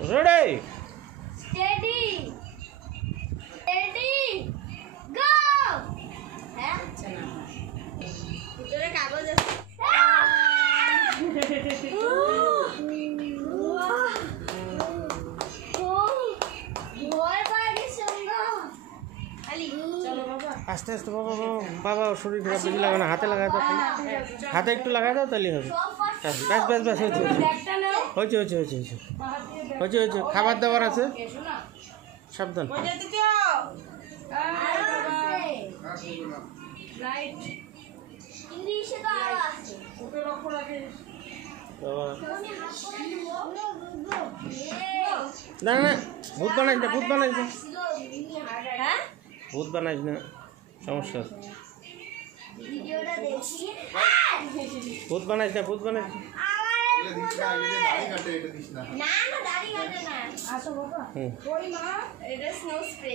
Ready? Steady. Steady. Go. হ্যাঁ ভিতরে কাগজ আছে আস্তে আস্তে বাবা বাবা শরীর খারাপ বেশি লাগে না হাতে লাগাই দাও হাতে একটু লাগাই দাও তাহলে হবে ব্যাস ব্যাস ব্যাস হয়েছে হয়েছে হয়েছে হয়েছে হয়েছে হয়েছে হয়েছে খাবার দাবার আছে সাবধান না না ভূত বানাইস না ভূত বানাইস না ভূত বানাইস না সমস্যা ভূত বানাইস না ভূত বানাইস না না দাড়ি কাটে না আসো বাবা ওই মা এটা স্নো স্প্রে